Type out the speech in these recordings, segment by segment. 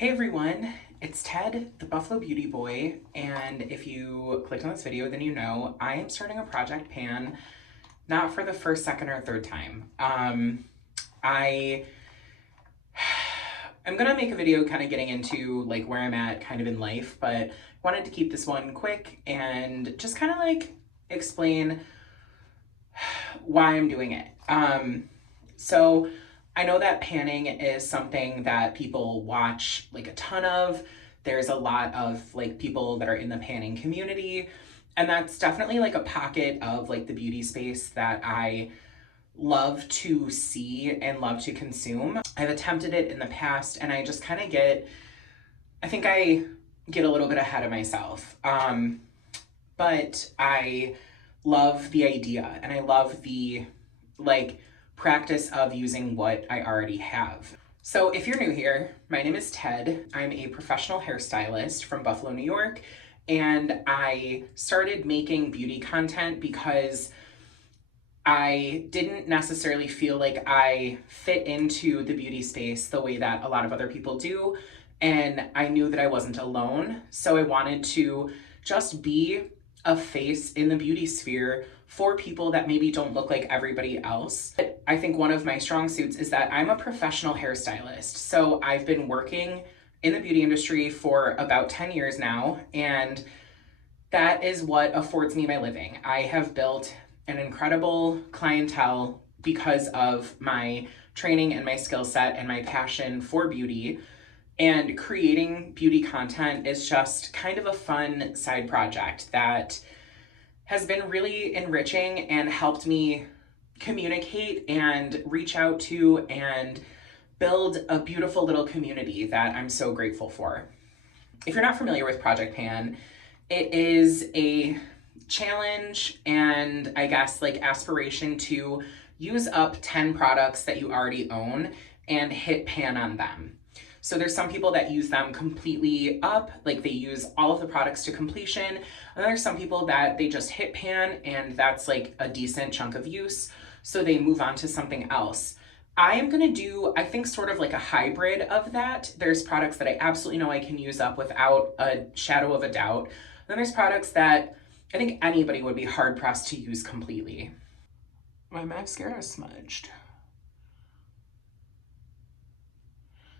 Hey everyone, it's Ted, the Buffalo Beauty Boy, and if you clicked on this video, then you know I am starting a project pan, not for the first, second, or third time. I'm gonna make a video kind of getting into like where I'm at kind of in life, but wanted to keep this one quick and just kind of like explain why I'm doing it. So I know that panning is something that people watch like a ton of. There's a lot of like people that are in the panning community, and that's definitely like a pocket of like the beauty space that I love to see and love to consume. I've attempted it in the past and I just kind of I think I get a little bit ahead of myself. But I love the idea and I love the like practice of using what I already have. So if you're new here, my name is Ted. I'm a professional hairstylist from Buffalo, New York, and I started making beauty content because I didn't necessarily feel like I fit into the beauty space the way that a lot of other people do, and I knew that I wasn't alone, so I wanted to just be a face in the beauty sphere for people that maybe don't look like everybody else. But I think one of my strong suits is that I'm a professional hairstylist. So I've been working in the beauty industry for about 10 years now, and that is what affords me my living. I have built an incredible clientele because of my training and my skill set and my passion for beauty. And creating beauty content is just kind of a fun side project that has been really enriching and helped me communicate and reach out to and build a beautiful little community that I'm so grateful for. If you're not familiar with Project Pan, it is a challenge and I guess like aspiration to use up 10 products that you already own and hit pan on them. So there's some people that use them completely up, like they use all of the products to completion. And there's some people that they just hit pan and that's like a decent chunk of use. So they move on to something else. I am gonna do, I think, sort of like a hybrid of that. There's products that I absolutely know I can use up without a shadow of a doubt. Then there's products that I think anybody would be hard pressed to use completely. My mascara is smudged.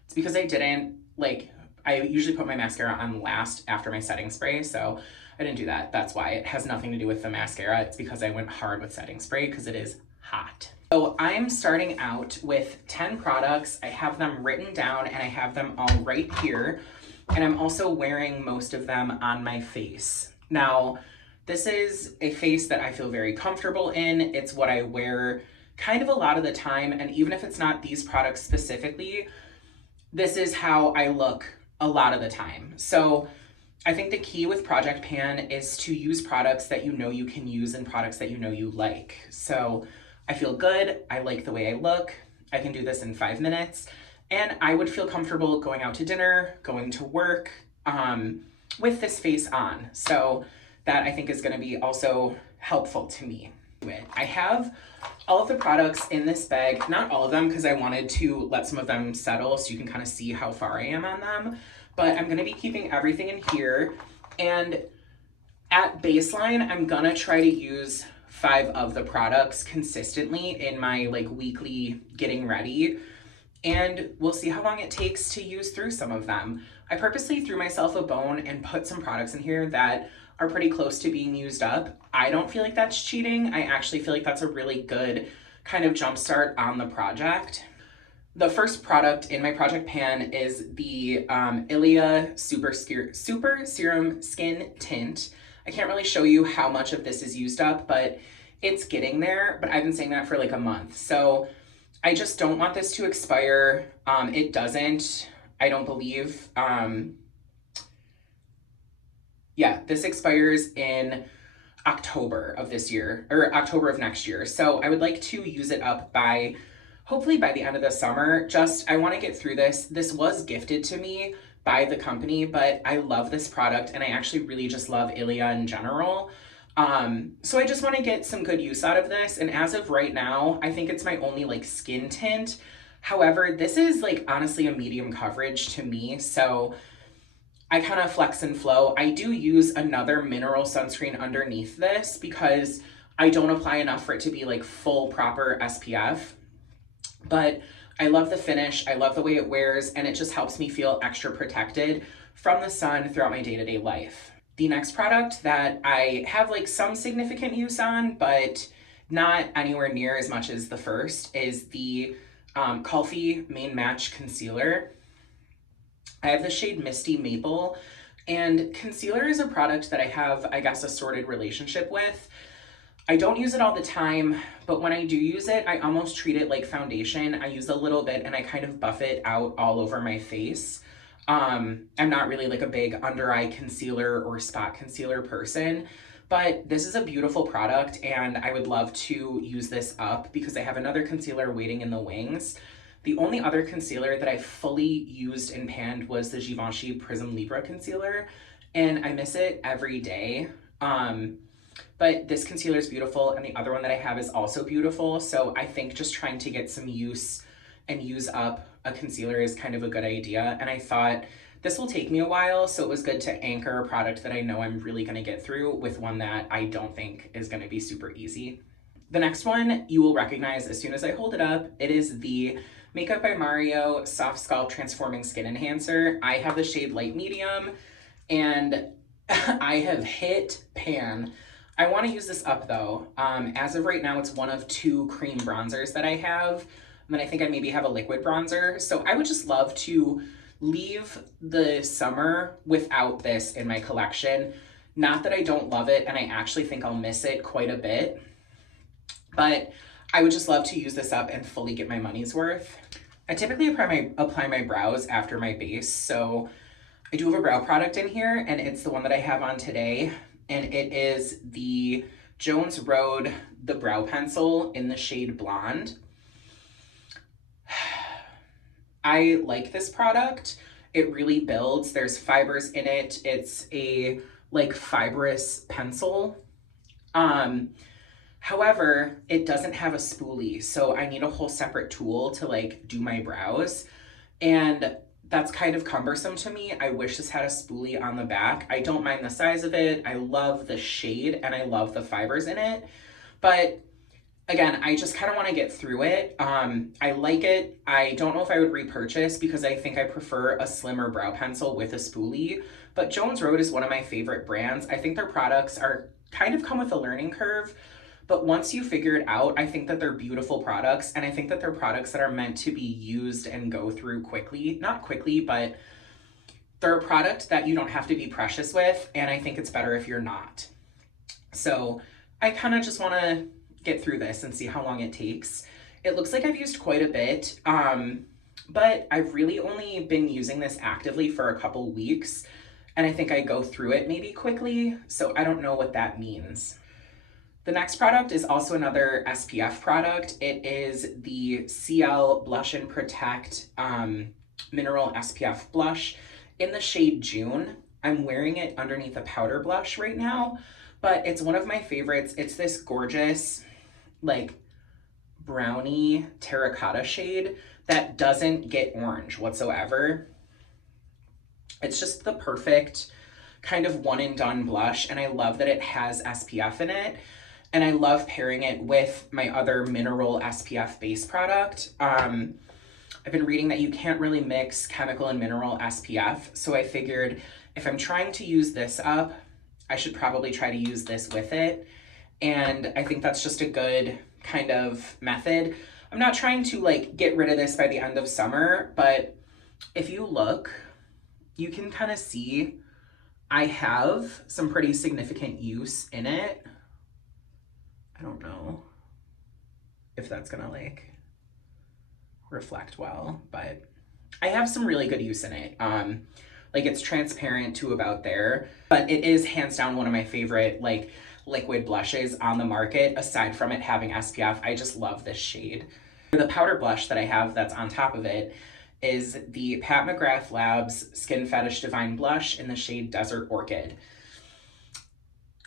It's because I didn't, like, I usually put my mascara on last after my setting spray, so I didn't do that. That's why. It has nothing to do with the mascara. It's because I went hard with setting spray because it is hot. So I'm starting out with 10 products. I have them written down and I have them all right here. And I'm also wearing most of them on my face. Now, this is a face that I feel very comfortable in. It's what I wear kind of a lot of the time. And even if it's not these products specifically, this is how I look a lot of the time. So I think the key with Project Pan is to use products that you know you can use and products that you know you like. So I feel good, I like the way I look, I can do this in 5 minutes, and I would feel comfortable going out to dinner, going to work with this face on. So that I think is gonna be also helpful to me. I have all of the products in this bag, not all of them because I wanted to let some of them settle so you can kind of see how far I am on them, but I'm gonna be keeping everything in here. And at baseline, I'm gonna try to use 5 of the products consistently in my like weekly getting ready. And we'll see how long it takes to use through some of them. I purposely threw myself a bone and put some products in here that are pretty close to being used up. I don't feel like that's cheating. I actually feel like that's a really good kind of jumpstart on the project. The first product in my project pan is the Ilia Super Serum Skin Tint. I can't really show you how much of this is used up, but it's getting there, but I've been saying that for like a month. So I just don't want this to expire. It doesn't, I don't believe. Yeah, this expires in October of this year, or October of next year. So I would like to use it up by, hopefully by the end of the summer. I want to get through this. This was gifted to me by the company, but I love this product and I actually really just love Ilia in general. So I just want to get some good use out of this. And as of right now, I think it's my only like skin tint. However, this is like honestly a medium coverage to me, so I kind of flex and flow. I do use another mineral sunscreen underneath this because I don't apply enough for it to be like full proper SPF. But I love the finish, I love the way it wears, and it just helps me feel extra protected from the sun throughout my day-to-day life. The next product that I have like some significant use on, but not anywhere near as much as the first, is the Comfy Main Match Concealer. I have the shade Misty Maple, and concealer is a product that I have, I guess, a sorted relationship with. I don't use it all the time, but when I do use it, I almost treat it like foundation. I use a little bit and I kind of buff it out all over my face. I'm not really like a big under eye concealer or spot concealer person, but this is a beautiful product and I would love to use this up because I have another concealer waiting in the wings. The only other concealer that I fully used and panned was the Givenchy Prism Libra concealer, and I miss it every day. But this concealer is beautiful, and the other one that I have is also beautiful. So I think just trying to get some use and use up a concealer is kind of a good idea. And I thought this will take me a while, so it was good to anchor a product that I know I'm really gonna get through with one that I don't think is gonna be super easy. The next one you will recognize as soon as I hold it up. It is the Makeup by Mario Soft Scalp Transforming Skin Enhancer. I have the shade Light Medium, and I have hit pan. I want to use this up though. As of right now, it's one of 2 cream bronzers that I have. And then I think I maybe have a liquid bronzer. So I would just love to leave the summer without this in my collection. Not that I don't love it, and I actually think I'll miss it quite a bit, but I would just love to use this up and fully get my money's worth. I typically apply my brows after my base, so I do have a brow product in here, and it's the one that I have on today, and it is the Jones Road The Brow Pencil in the shade Blonde. I like this product. It really builds. There's fibers in it. It's a like fibrous pencil. However, it doesn't have a spoolie, so I need a whole separate tool to like do my brows, and that's kind of cumbersome to me. I wish this had a spoolie on the back. I don't mind the size of it. I love the shade and I love the fibers in it, but again, I just kind of want to get through it. I like it. I don't know if I would repurchase because I think I prefer a slimmer brow pencil with a spoolie, but Jones Road is one of my favorite brands. I think their products are kind of come with a learning curve, but once you figure it out, I think that they're beautiful products, and I think that they're products that are meant to be used and go through quickly. Not quickly, but they're a product that you don't have to be precious with, and I think it's better if you're not. So I kind of just want to get through this and see how long it takes. It looks like I've used quite a bit, but I've really only been using this actively for a couple weeks, and I think I go through it maybe quickly, so I don't know what that means. The next product is also another SPF product. It is the CL Blush and Protect Mineral SPF Blush in the shade June. I'm wearing it underneath a powder blush right now, but it's one of my favorites. It's this gorgeous, like, brownie terracotta shade that doesn't get orange whatsoever. It's just the perfect kind of one and done blush, and I love that it has SPF in it. And I love pairing it with my other mineral SPF base product. I've been reading that you can't really mix chemical and mineral SPF, so I figured if I'm trying to use this up, I should probably try to use this with it. And I think that's just a good kind of method. I'm not trying to like get rid of this by the end of summer, but if you look, you can kind of see I have some pretty significant use in it. I don't know if that's gonna like reflect well, but I have some really good use in it. Like it's transparent to about there, but it is hands down one of my favorite like liquid blushes on the market. Aside from it having SPF, I just love this shade. The powder blush that I have that's on top of it is the Pat McGrath Labs Skin Fetish Divine Blush in the shade Desert Orchid.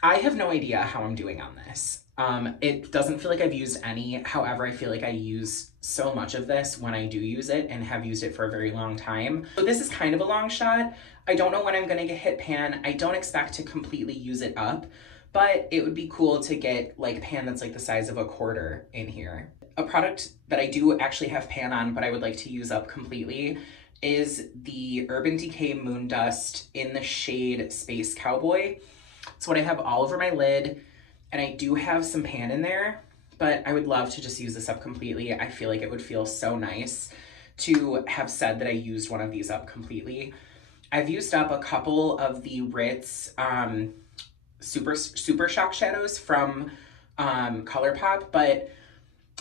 I have no idea how I'm doing on this. It doesn't feel like I've used any. However, I feel like I use so much of this when I do use it and have used it for a very long time. So this is kind of a long shot. I don't know when I'm gonna get hit pan. I don't expect to completely use it up, but it would be cool to get like pan that's like the size of a quarter in here. A product that I do actually have pan on, but I would like to use up completely is the Urban Decay Moon Dust in the shade Space Cowboy. It's what I have all over my lid, and I do have some pan in there, but I would love to just use this up completely. I feel like it would feel so nice to have said that I used one of these up completely. I've used up a couple of the Ritz Super Shock shadows from ColourPop, but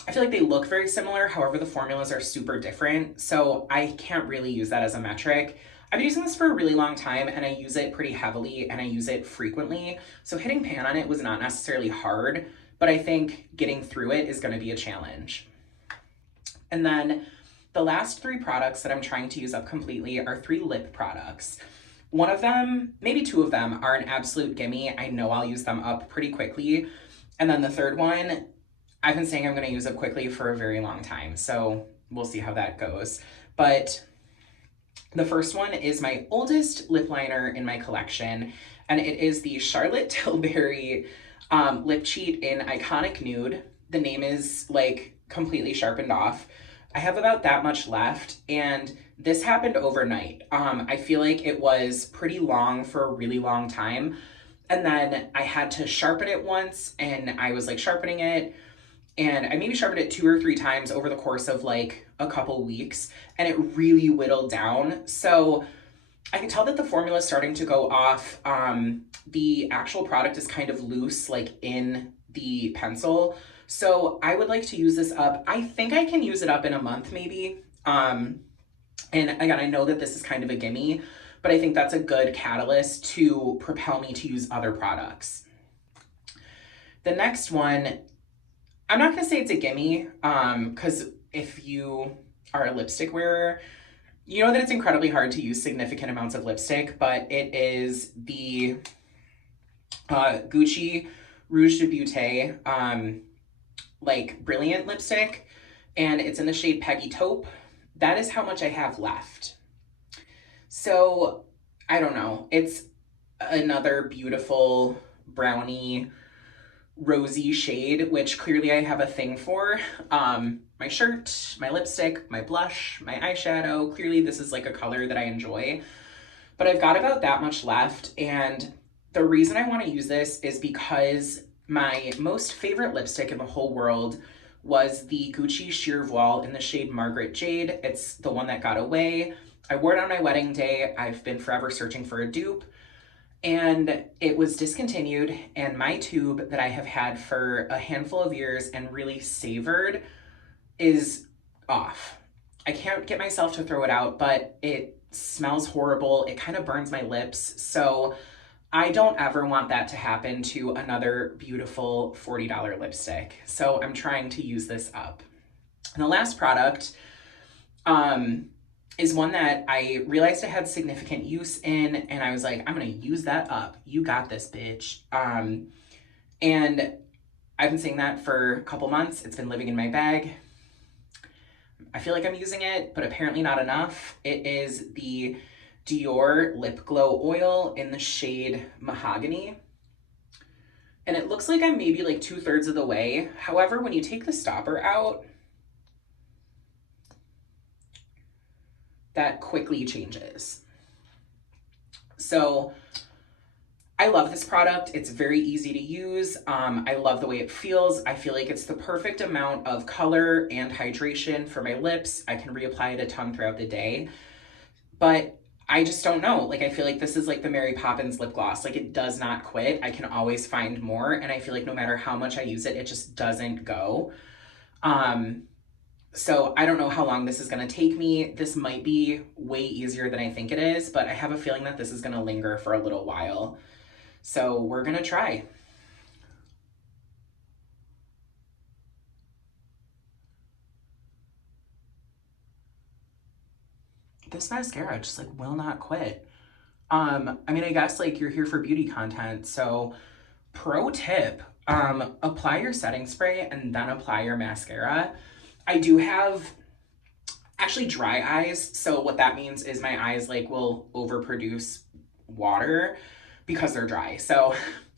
I feel like they look very similar. However, the formulas are super different, so I can't really use that as a metric. I've been using this for a really long time, and I use it pretty heavily, and I use it frequently. So hitting pan on it was not necessarily hard, but I think getting through it is going to be a challenge. And then the last three products that I'm trying to use up completely are three lip products. One of them, maybe two of them, are an absolute gimme. I know I'll use them up pretty quickly. And then the third one, I've been saying I'm going to use up quickly for a very long time, so we'll see how that goes. But the first one is my oldest lip liner in my collection, and it is the Charlotte Tilbury Lip Cheat in Iconic Nude. The name is like completely sharpened off. I have about that much left, and this happened overnight. I feel like it was pretty long for a really long time, and then I had to sharpen it once, and I was like sharpening it, and I maybe sharpened it 2 or 3 times over the course of like a couple weeks, and it really whittled down. So I can tell that the formula is starting to go off. The actual product is kind of loose, like in the pencil. So I would like to use this up. I think I can use it up in a month maybe. And again, I know that this is kind of a gimme, but I think that's a good catalyst to propel me to use other products. The next one, I'm not gonna say it's a gimme, because if you are a lipstick wearer, you know that it's incredibly hard to use significant amounts of lipstick, but it is the Gucci Rouge de Beauté like brilliant lipstick, and it's in the shade Peggy Taupe. That is how much I have left. So I don't know, it's another beautiful brownie rosy shade, which clearly I have a thing for. My shirt, my lipstick, my blush, my eyeshadow, clearly this is like a color that I enjoy, but I've got about that much left. And the reason I want to use this is because my most favorite lipstick in the whole world was the Gucci Sheer Voile in the shade Margaret Jade. It's the one that got away. I wore it on my wedding day. I've been forever searching for a dupe, and it was discontinued, and my tube that I have had for a handful of years and really savored is off. I can't get myself to throw it out, but it smells horrible. It kind of burns my lips. So I don't ever want that to happen to another beautiful $40 lipstick. So I'm trying to use this up. And the last product is one that I realized I had significant use in, and I was like, I'm gonna use that up. You got this, bitch. And I've been saying that for a couple months. It's been living in my bag. I feel like I'm using it, but apparently not enough. It is the Dior Lip Glow Oil in the shade Mahogany. And it looks like I'm maybe like 2/3 of the way. However, when you take the stopper out, that quickly changes. So I love this product. It's very easy to use. I love the way it feels. I feel like it's the perfect amount of color and hydration for my lips. I can reapply it a ton throughout the day, but I just don't know. Like, I feel like this is like the Mary Poppins lip gloss. Like, it does not quit. I can always find more, and I feel like no matter how much I use it, it just doesn't go. So I don't know how long this is gonna take me. This might be way easier than I think it is, but I have a feeling that this is gonna linger for a little while. So we're gonna try. This mascara just like will not quit. I mean, I guess like you're here for beauty content, so Pro tip, apply your setting spray and then apply your mascara. I do have actually dry eyes, so what that means is my eyes like will overproduce water because they're dry. So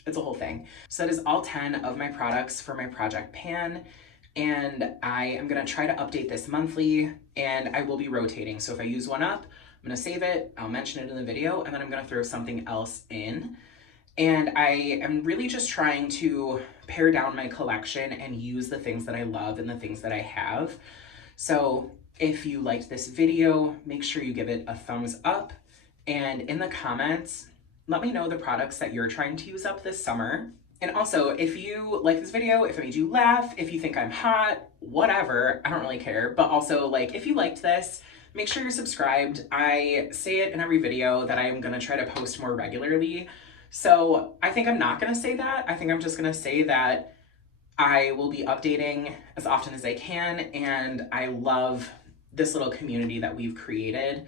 it's a whole thing. So that is all 10 of my products for my project pan. And I am gonna try to update this monthly, and I will be rotating. So if I use one up, I'm gonna save it, I'll mention it in the video, and then I'm gonna throw something else in. And I am really just trying to pare down my collection and use the things that I love and the things that I have. So if you liked this video, make sure you give it a thumbs up. And in the comments, let me know the products that you're trying to use up this summer. And also, if you like this video, if it made you laugh, if you think I'm hot, whatever, I don't really care. But also, like, if you liked this, make sure you're subscribed. I say it in every video that I am gonna try to post more regularly. So I think I'm not gonna say that. I think I'm just gonna say that I will be updating as often as I can, and I love this little community that we've created.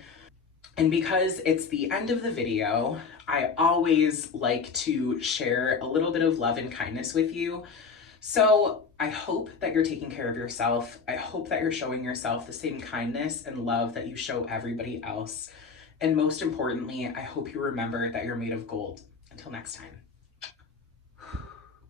And because it's the end of the video, I always like to share a little bit of love and kindness with you. So I hope that you're taking care of yourself. I hope that you're showing yourself the same kindness and love that you show everybody else. And most importantly, I hope you remember that you're made of gold. Until next time.